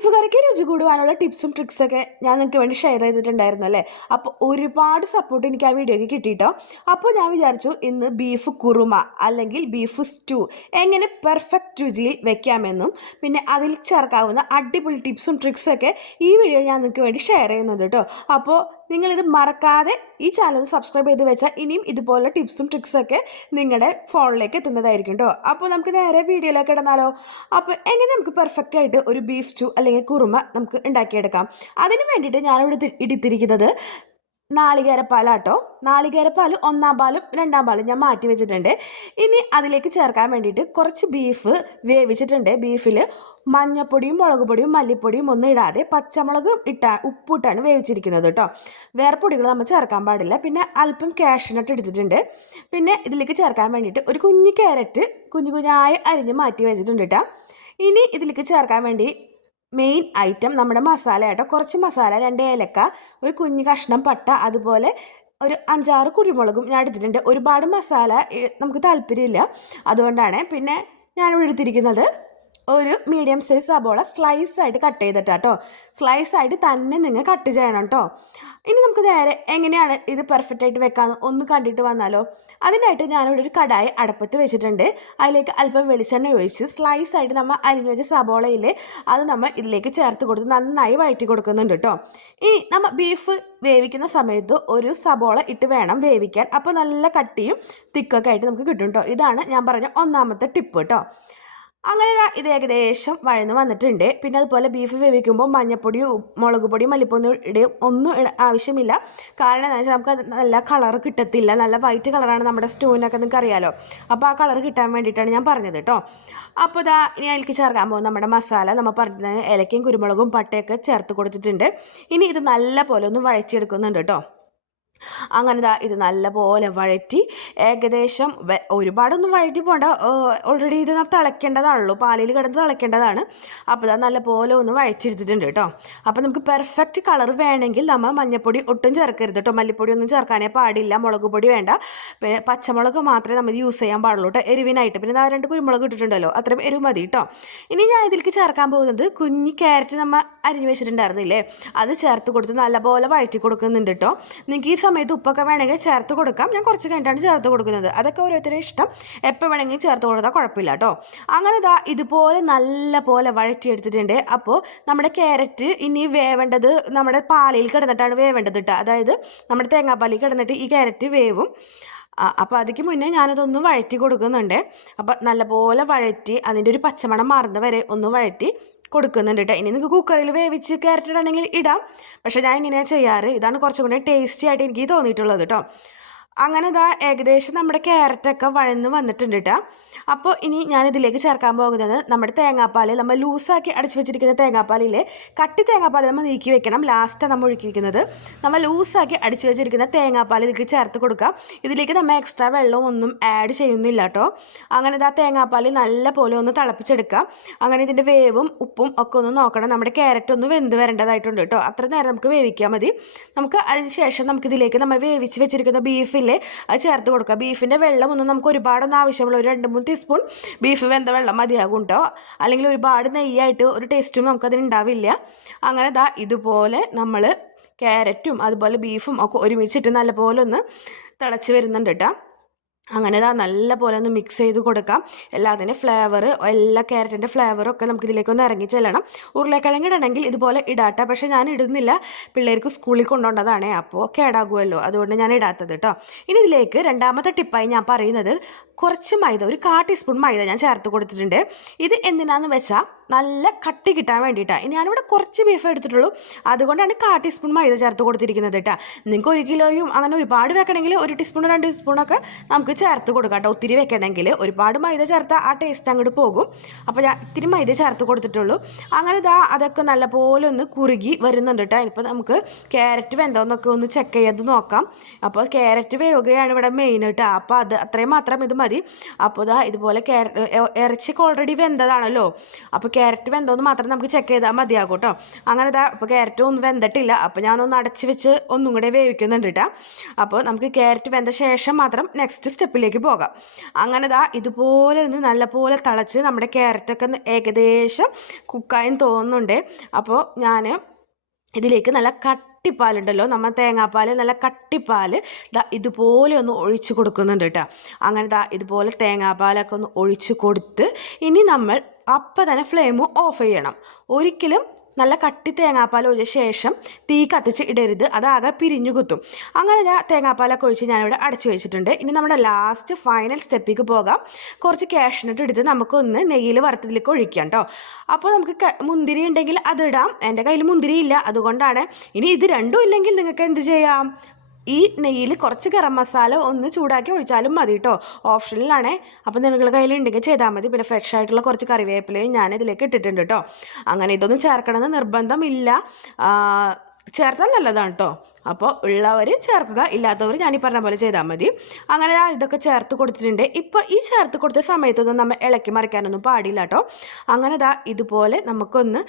Beef കറിക്ക് രുചി കൂടുവാനുള്ള ടിപ്സും ട്രിക്സൊക്കെ ഞാൻ നിങ്ങൾക്ക് വേണ്ടി ഷെയർ ചെയ്തിട്ടുണ്ടായിരുന്നു അല്ലേ. അപ്പോൾ ഒരുപാട് സപ്പോർട്ട് എനിക്ക് ആ വീഡിയോയ്ക്ക് കിട്ടിയിട്ടോ. അപ്പോൾ ഞാൻ വിചാരിച്ചു ഇന്ന് ബീഫ് കുറുമ അല്ലെങ്കിൽ ബീഫ് സ്റ്റൂ എങ്ങനെ പെർഫെക്റ്റ് രുചിയിൽ വെക്കാമെന്നും പിന്നെ അതിൽ ചേർക്കാവുന്ന അടിപൊളി ടിപ്സും ട്രിക്സൊക്കെ ഈ വീഡിയോ ഞാൻ നിങ്ങൾക്ക് വേണ്ടി ഷെയർ ചെയ്യുന്നുണ്ട് കേട്ടോ. അപ്പോൾ നിങ്ങളിത് മറക്കാതെ ഈ ചാനൽ സബ്സ്ക്രൈബ് ചെയ്ത് വെച്ചാൽ ഇനിയും ഇതുപോലുള്ള ടിപ്സും ട്രിക്സൊക്കെ നിങ്ങളുടെ ഫോണിലേക്ക് എത്തുന്നതായിരിക്കും കേട്ടോ. അപ്പോൾ നമുക്ക് നേരെ വീഡിയോയിലേക്ക് ഇടന്നാലോ. അപ്പോൾ എങ്ങനെ നമുക്ക് പെർഫെക്റ്റ് ആയിട്ട് ഒരു ബീഫ് സ്റ്റൂ അല്ലെങ്കിൽ കുറുമ നമുക്ക് ഉണ്ടാക്കിയെടുക്കാം. അതിന് വേണ്ടിയിട്ട് ഞാനിവിടെ എടുത്തിരിക്കുന്നത് നാളികേരപ്പാലാട്ടോ. നാളികേരപ്പാൽ ഒന്നാം പാലും രണ്ടാം പാലും ഞാൻ മാറ്റി വെച്ചിട്ടുണ്ട്. ഇനി അതിലേക്ക് ചേർക്കാൻ വേണ്ടിയിട്ട് കുറച്ച് ബീഫ് വേവിച്ചിട്ടുണ്ട്. ബീഫിൽ മഞ്ഞപ്പൊടിയും മുളക് പൊടിയും മല്ലിപ്പൊടിയും ഒന്നും ഇടാതെ പച്ചമുളക് ഉപ്പിട്ടാണ് വേവിച്ചിരിക്കുന്നത് കേട്ടോ. വേറെ പൊടികൾ നമ്മൾ ചേർക്കാൻ പാടില്ല. പിന്നെ അല്പം കാഷ്യൂനട്ട് എടുത്തിട്ടുണ്ട്. പിന്നെ ഇതിലേക്ക് ചേർക്കാൻ വേണ്ടിയിട്ട് ഒരു കുഞ്ഞു ക്യാരറ്റ് കുഞ്ഞു കുഞ്ഞായി അരിഞ്ഞ് മാറ്റി വെച്ചിട്ടുണ്ട് കേട്ടോ. ഇനി ഇതിലേക്ക് ചേർക്കാൻ വേണ്ടി മെയിൻ ഐറ്റം നമ്മുടെ മസാല കേട്ടോ. കുറച്ച് മസാല, 2 ഏലക്ക, ഒരു കുഞ്ഞു കഷ്ണം പട്ട, അതുപോലെ ഒരു 5-6 കുരുമുളകും ഞാൻ എടുത്തിട്ടുണ്ട്. ഒരുപാട് മസാല നമുക്ക് താല്പര്യമില്ല, അതുകൊണ്ടാണ്. പിന്നെ ഞാനിവിടെ എടുത്തിരിക്കുന്നത് ഒരു മീഡിയം സൈസ് സബോള സ്ലൈസായിട്ട് കട്ട് ചെയ്തിട്ടാട്ടോ. സ്ലൈസായിട്ട് തന്നെ നിങ്ങൾ കട്ട് ചെയ്യണം കേട്ടോ. ഇനി നമുക്ക് നേരെ എങ്ങനെയാണ് ഇത് പെർഫെക്റ്റ് ആയിട്ട് വെക്കാമെന്ന് ഒന്ന് കണ്ടിട്ട് വന്നാലോ. അതിനായിട്ട് ഞാനിവിടെ ഒരു കടായി അടപ്പത്ത് വെച്ചിട്ടുണ്ട്. അതിലേക്ക് അല്പം വെളിച്ചെണ്ണ ഒഴിച്ച് സ്ലൈസായിട്ട് നമ്മൾ അരിഞ്ഞു വെച്ച സബോളയില്ലേ അത് നമ്മൾ ഇതിലേക്ക് ചേർത്ത് കൊടുത്ത് നന്നായി വഴറ്റി കൊടുക്കുന്നുണ്ട് കേട്ടോ. ഈ നമ്മൾ ബീഫ് വേവിക്കുന്ന സമയത്ത് ഒരു സബോള ഇട്ട് വേണം വേവിക്കാൻ. അപ്പോൾ നല്ല കട്ടിയും തിക്കൊക്കെ ആയിട്ട് നമുക്ക് കിട്ടും കേട്ടോ. ഇതാണ് ഞാൻ പറഞ്ഞ ഒന്നാമത്തെ ടിപ്പ് കേട്ടോ. അങ്ങനെ ഇത് ഏകദേശം വഴന്ന് വന്നിട്ടുണ്ട്. പിന്നെ അതുപോലെ ബീഫ് വേവിക്കുമ്പോൾ മഞ്ഞപ്പൊടിയും മുളക് പൊടിയും മല്ലിപ്പൊടിയും ഒന്നും ആവശ്യമില്ല. കാരണം എന്താ വെച്ചാൽ നമുക്ക് നല്ല കളർ കിട്ടത്തില്ല. നല്ല വൈറ്റ് കളറാണ് നമ്മുടെ സ്റ്റൂവിനൊക്കെ, നിങ്ങൾക്ക് അറിയാലോ. അപ്പോൾ ആ കളർ കിട്ടാൻ വേണ്ടിയിട്ടാണ് ഞാൻ പറഞ്ഞത് കേട്ടോ. അപ്പോൾ ഇതാ ഇനി അതിലേക്ക് ചേർക്കാൻ പോകും നമ്മുടെ മസാല. നമ്മൾ പറഞ്ഞ ഏലക്കയും കുരുമുളകും പട്ടയൊക്കെ ചേർത്ത് കൊടുത്തിട്ടുണ്ട്. ഇനി ഇത് നല്ല പോലെ ഒന്ന് വഴച്ചെടുക്കുന്നുണ്ട് കേട്ടോ. അങ്ങനെ ഇത് നല്ലപോലെ വഴറ്റി ഏകദേശം ഒരുപാടൊന്നും വഴറ്റി പോകണ്ട. ഓൾറെഡി ഇത് തിളയ്ക്കേണ്ടതാണല്ലോ, പാലിൽ കിടന്ന് തിളയ്ക്കേണ്ടതാണ്. അപ്പോൾ ഇതാ നല്ലപോലെ ഒന്ന് വഴച്ചെടുത്തിട്ടുണ്ട് കേട്ടോ. അപ്പോൾ നമുക്ക് പെർഫെക്റ്റ് കളർ വേണമെങ്കിൽ നമ്മൾ മഞ്ഞൾപ്പൊടി ഒട്ടും ചേർക്കരുത് കേട്ടോ. മല്ലിപ്പൊടി ഒന്നും ചേർക്കാനേ പാടില്ല. മുളക് പൊടി വേണ്ട. പച്ചമുളക് മാത്രമേ നമ്മൾ യൂസ് ചെയ്യാൻ പാടുള്ളൂ കേട്ടോ എരിവിനായിട്ട്. പിന്നെ 2 കുരുമുളക് ഇട്ടിട്ടുണ്ടല്ലോ, അത്രയും എരിവ് മതി കേട്ടോ. ഇനി ഞാൻ ഇതിലേക്ക് ചേർക്കാൻ പോകുന്നത് കുഞ്ഞി ക്യാരറ്റ് നമ്മൾ അരിഞ്ഞു വെച്ചിട്ടുണ്ടായിരുന്നില്ലേ, അത് ചേർത്ത് കൊടുത്ത് നല്ലപോലെ വഴറ്റി കൊടുക്കുന്നുണ്ട് കേട്ടോ. നിങ്ങൾക്ക് ഈ സമയത്ത് ഉപ്പൊക്കെ വേണമെങ്കിൽ ചേർത്ത് കൊടുക്കാം. ഞാൻ കുറച്ച് കഴിഞ്ഞിട്ടാണ് ചേർത്ത് കൊടുക്കുന്നത്. അതൊക്കെ ഓരോരുത്തരുടെ ഇഷ്ടം. എപ്പോൾ വേണമെങ്കിലും ചേർത്ത് കൊടുത്താൽ കുഴപ്പമില്ല കേട്ടോ. അങ്ങനെ ഇതുപോലെ നല്ല പോലെ വഴറ്റിയെടുത്തിട്ടുണ്ട്. അപ്പോൾ നമ്മുടെ ക്യാരറ്റ് ഇനി വേവേണ്ടത് നമ്മുടെ പാലിൽ കിടന്നിട്ടാണ് വേവേണ്ടത് കേട്ടോ. അതായത് നമ്മുടെ തേങ്ങാപ്പാലിൽ കിടന്നിട്ട് ഈ ക്യാരറ്റ് വേവും. അപ്പോൾ അതിക്ക് മുന്നേ ഞാനതൊന്ന് വഴറ്റി കൊടുക്കുന്നുണ്ട്. അപ്പോൾ നല്ലപോലെ വഴറ്റി അതിൻ്റെ ഒരു പച്ചമണം മാറുന്ന വരെ ഒന്ന് വഴറ്റി കൊടുക്കുന്നുണ്ട് കേട്ടോ. ഇനി നിങ്ങൾക്ക് കുക്കറിൽ വേവിച്ച് ക്യാരറ്റ് ഇടണമെങ്കിൽ ഇടാം. പക്ഷേ ഞാൻ ഇങ്ങനെയാണ് ചെയ്യാറ്. ഇതാണ് കുറച്ചും കൂടി ടേസ്റ്റി ആയിട്ട് എനിക്ക് തോന്നിയിട്ടുള്ളത് കേട്ടോ. അങ്ങനെ ഏകദേശം നമ്മുടെ ക്യാരറ്റൊക്കെ വഴന്ന് വന്നിട്ടുണ്ട് കേട്ടോ. അപ്പോൾ ഇനി ഞാനിതിലേക്ക് ചേർക്കാൻ പോകുന്നത് നമ്മുടെ തേങ്ങാപ്പാൽ. നമ്മൾ ലൂസാക്കി അടിച്ച് വെച്ചിരിക്കുന്ന തേങ്ങാപ്പാലില്ലേ, കട്ടി തേങ്ങാപ്പാൽ നമ്മൾ നീക്കി വെക്കണം. ലാസ്റ്റാണ് നമ്മൾ ഒഴിക്കുന്നത്. നമ്മൾ ലൂസാക്കി അടിച്ച് വെച്ചിരിക്കുന്ന തേങ്ങാപ്പാൽ ഇതിലേക്ക് ചേർത്ത് കൊടുക്കുക. ഇതിലേക്ക് നമ്മൾ എക്സ്ട്രാ വെള്ളം ഒന്നും ആഡ് ചെയ്യുന്നില്ല കേട്ടോ. അങ്ങനെ തേങ്ങാപ്പാൽ നല്ല പോലെ ഒന്ന് തിളപ്പിച്ചെടുക്കുക. അങ്ങനെ ഇതിൻ്റെ വേവും ഉപ്പും ഒക്കെ ഒന്ന് നോക്കണം. നമ്മുടെ ക്യാരറ്റ് ഒന്ന് വെന്ത് വരേണ്ടതായിട്ടുണ്ട് കേട്ടോ. അത്ര നേരം നമുക്ക് വേവിക്കാൻ മതി. നമുക്ക് അതിന് ശേഷം നമുക്കിതിലേക്ക് നമ്മൾ വേവിച്ച് വെച്ചിരിക്കുന്ന ബീഫില്ലേ അത് ചേർത്ത് കൊടുക്കുക. ബീഫിൻ്റെ വെള്ളമൊന്നും നമുക്ക് ഒരുപാടൊന്നും ആവശ്യമുള്ള ഒരു 2-3 ടീസ്പൂൺ ബീഫ് വെന്ത വെള്ളം മതിയാകും കേട്ടോ. അല്ലെങ്കിൽ ഒരുപാട് നെയ്യായിട്ട് ഒരു ടേസ്റ്റും നമുക്കതിന് ഉണ്ടാവില്ല. അങ്ങനെ ഇതുപോലെ നമ്മൾ ക്യാരറ്റും അതുപോലെ ബീഫും ഒക്കെ ഒരുമിച്ചിട്ട് നല്ലപോലെ ഒന്ന് തിളച്ച് വരുന്നുണ്ട് കേട്ടോ. അങ്ങനെ നല്ല പോലെ ഒന്ന് മിക്സ് ചെയ്ത് കൊടുക്കാം. എല്ലാത്തിൻ്റെ ഫ്ലേവർ, എല്ലാ ക്യാരറ്റിൻ്റെ ഫ്ലേവറൊക്കെ നമുക്ക് ഇതിലേക്കൊന്ന് ഇറങ്ങി ചെല്ലണം. ഉരുളക്കിഴങ്ങ് ഇടണമെങ്കിൽ ഇതുപോലെ ഇടാട്ടോ. പക്ഷേ ഞാൻ ഇടുന്നില്ല, പിള്ളേർക്ക് സ്കൂളിൽ കൊണ്ടുപോകേണ്ടതാണ്. അപ്പോൾ കേടാകുമല്ലോ, അതുകൊണ്ട് ഞാൻ ഇടാത്തത് കേട്ടോ. ഇനി ഇതിലേക്ക് രണ്ടാമത്തെ ടിപ്പായി ഞാൻ പറയുന്നത് കുറച്ച് മൈദ, ഒരു 1/4 ടീസ്പൂൺ മൈദ ഞാൻ ചേർത്ത് കൊടുത്തിട്ടുണ്ട്. ഇത് എന്തിനാന്ന് വെച്ചാൽ നല്ല കട്ടി കിട്ടാൻ വേണ്ടിയിട്ടാണ്. ഞാനിവിടെ കുറച്ച് ബീഫ് എടുത്തിട്ടുള്ളൂ, അതുകൊണ്ടാണ് 1/4 ടീസ്പൂൺ മൈദ ചേർത്ത് കൊടുത്തിരിക്കുന്നത് കേട്ടോ. നിങ്ങൾക്ക് 1 കിലോയും അങ്ങനെ ഒരുപാട് വെക്കണമെങ്കിൽ 1 ടീസ്പൂൺ 2 ടീസ്പൂണൊക്കെ നമുക്ക് ചേർത്ത് കൊടുക്കാം കേട്ടോ. ഒത്തിരി വെക്കണമെങ്കിൽ ഒരുപാട് മൈദ ചേർത്താൽ ആ ടേസ്റ്റ് അങ്ങോട്ട് പോകും. അപ്പോൾ ഞാൻ ഇത്തിരി മൈദ ചേർത്ത് കൊടുത്തിട്ടുള്ളൂ. അങ്ങനെ അതൊക്കെ നല്ലപോലെ ഒന്ന് കുറുകി വരുന്നുണ്ട് കേട്ടോ. ഇപ്പോൾ നമുക്ക് ക്യാരറ്റ് വെന്തോന്നൊക്കെ ഒന്ന് ചെക്ക് ചെയ്ത് നോക്കാം. അപ്പോൾ ക്യാരറ്റ് വേവുകയാണ് ഇവിടെ മെയിൻ കേട്ടോ. അപ്പോൾ അത്രയും മാത്രം ഇത് മതി. മതി. അപ്പോൾ ഇതാ ഇതുപോലെ ഇറച്ചിയൊക്കെ ഓൾറെഡി വെന്തതാണല്ലോ, അപ്പോൾ ക്യാരറ്റ് വെന്തോന്ന് മാത്രം നമുക്ക് ചെക്ക് ചെയ്താൽ മതിയാകും കേട്ടോ. അങ്ങനെ ഇതാ ഇപ്പോൾ ക്യാരറ്റ് ഒന്നും വെന്തിട്ടില്ല, അപ്പോൾ ഞാനൊന്ന് അടച്ച് വെച്ച് ഒന്നും കൂടെ വേവിക്കുന്നുണ്ട് കേട്ടോ. അപ്പോൾ നമുക്ക് ക്യാരറ്റ് വെന്ത ശേഷം മാത്രം നെക്സ്റ്റ് സ്റ്റെപ്പിലേക്ക് പോകാം. അങ്ങനെ ഇതാ ഇതുപോലെ ഒന്ന് നല്ലപോലെ തിളച്ച് നമ്മുടെ ക്യാരറ്റൊക്കെ ഏകദേശം കുക്കായും തോന്നുന്നുണ്ട്. അപ്പോൾ ഞാൻ ഇതിലേക്ക് നല്ല കട്ടിപ്പാലുണ്ടല്ലോ, നമ്മൾ തേങ്ങാപ്പാൽ നല്ല കട്ടിപ്പാൽ ഇതുപോലെ ഒന്ന് ഒഴിച്ച് കൊടുക്കുന്നുണ്ട് കേട്ടോ. അങ്ങനെ ഇതുപോലെ തേങ്ങാപ്പാലൊക്കെ ഒന്ന് ഒഴിച്ച് കൊടുത്ത് ഇനി നമ്മൾ അപ്പം തന്നെ ഫ്ലെയിം ഓഫ് ചെയ്യണം. ഒരിക്കലും നല്ല കട്ടി തേങ്ങാപ്പാൽ ഒഴിച്ച ശേഷം തീ കത്തിച്ച് ഇടരുത്, അതാകെ പിരിഞ്ഞു കുത്തും. അങ്ങനെ തേങ്ങാപ്പാലൊക്കെ ഒഴിച്ച് ഞാനിവിടെ അടച്ചു വെച്ചിട്ടുണ്ട്. ഇനി നമ്മുടെ ലാസ്റ്റ് ഫൈനൽ സ്റ്റെപ്പിലേക്ക് പോകാം. കുറച്ച് കാഷ്നട്ട് എടുത്ത് നമുക്കൊന്ന് നെയ്യിൽ വറുത്തതിലേക്ക് ഒഴിക്കാം കേട്ടോ. അപ്പോൾ നമുക്ക് മുന്തിരി ഉണ്ടെങ്കിൽ അതിടാം, എൻ്റെ കയ്യിൽ മുന്തിരി ഇല്ല, അതുകൊണ്ടാണ്. ഇനി ഇത് രണ്ടും ഇല്ലെങ്കിൽ നിങ്ങൾക്ക് എന്ത് ചെയ്യാം, ഈ നെയ്യിൽ കുറച്ച് ഗരം മസാല ഒന്ന് ചൂടാക്കി ഒഴിച്ചാലും മതി കേട്ടോ, ഓപ്ഷനിലാണേ. അപ്പോൾ നിങ്ങളുടെ കയ്യിലുണ്ടെങ്കിൽ ചെയ്താൽ മതി. പിന്നെ ഫ്രഷ് ആയിട്ടുള്ള കുറച്ച് കറിവേപ്പിലയും ഞാൻ ഇതിലേക്ക് ഇട്ടിട്ടുണ്ട് കേട്ടോ. അങ്ങനെ ഇതൊന്നും ചേർക്കണമെന്ന് നിർബന്ധമില്ല, ചേർത്താൽ നല്ലതാണ് കേട്ടോ. അപ്പോൾ ഉള്ളവർ ചേർക്കുക, ഇല്ലാത്തവർ ഞാൻ ഈ പറഞ്ഞ പോലെ ചെയ്താൽ മതി. അങ്ങനെ ഇതൊക്കെ ചേർത്ത് കൊടുത്തിട്ടുണ്ട്. ഇപ്പോൾ ഈ ചേർത്ത് കൊടുത്ത സമയത്തൊന്നും നമ്മൾ ഇളക്കി മറിക്കാനൊന്നും പാടില്ല കേട്ടോ. അങ്ങനെ ഇതുപോലെ നമുക്കൊന്ന്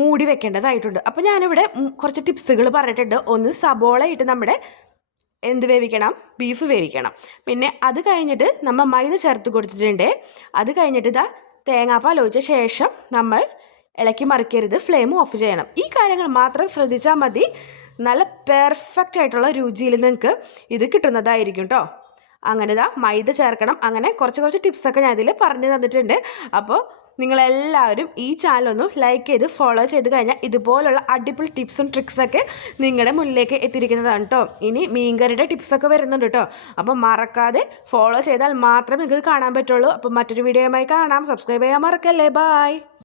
മൂടി വെക്കേണ്ടതായിട്ടുണ്ട്. അപ്പോൾ ഞാനിവിടെ കുറച്ച് ടിപ്സുകൾ പറഞ്ഞിട്ടുണ്ട്. ഒന്ന് സബോള ഇട്ട് നമ്മുടെ എന്ത് വേവിക്കണം, ബീഫ് വേവിക്കണം. പിന്നെ അത് കഴിഞ്ഞിട്ട് നമ്മൾ മൈദ ചേർത്ത് കൊടുത്തിട്ടുണ്ട്. അത് കഴിഞ്ഞിട്ട് തേങ്ങാപ്പാൽ ഒഴിച്ച ശേഷം നമ്മൾ ഇളക്കി മറിക്കരുത്, ഫ്ലെയിം ഓഫ് ചെയ്യണം. ഈ കാര്യങ്ങൾ മാത്രം ശ്രദ്ധിച്ചാൽ മതി. നല്ല പെർഫെക്റ്റ് ആയിട്ടുള്ള രുചിയിൽ നിങ്ങൾക്ക് ഇത് കിട്ടുന്നതായിരിക്കും കേട്ടോ. അങ്ങനെ മൈദ ചേർക്കണം. അങ്ങനെ കുറച്ച് ടിപ്സൊക്കെ ഞാൻ ഇതിൽ പറഞ്ഞു തന്നിട്ടുണ്ട്. അപ്പോൾ നിങ്ങളെല്ലാവരും ഈ ചാനലൊന്ന് ലൈക്ക് ചെയ്ത് ഫോളോ ചെയ്ത് കഴിഞ്ഞാൽ ഇതുപോലുള്ള അടിപൊളി ടിപ്സും ട്രിക്സൊക്കെ നിങ്ങളുടെ മുന്നിലേക്ക് എത്തിയിരിക്കുന്നതാണ് കേട്ടോ. ഇനി മീൻകറിയുടെ ടിപ്സൊക്കെ വരുന്നുണ്ട് കേട്ടോ. അപ്പോൾ മറക്കാതെ ഫോളോ ചെയ്താൽ മാത്രമേ നിങ്ങൾക്ക് കാണാൻ പറ്റുള്ളൂ. അപ്പോൾ മറ്റൊരു വീഡിയോയുമായി കാണാം. സബ്സ്ക്രൈബ് ചെയ്യാൻ മറക്കല്ലേ. ബൈ.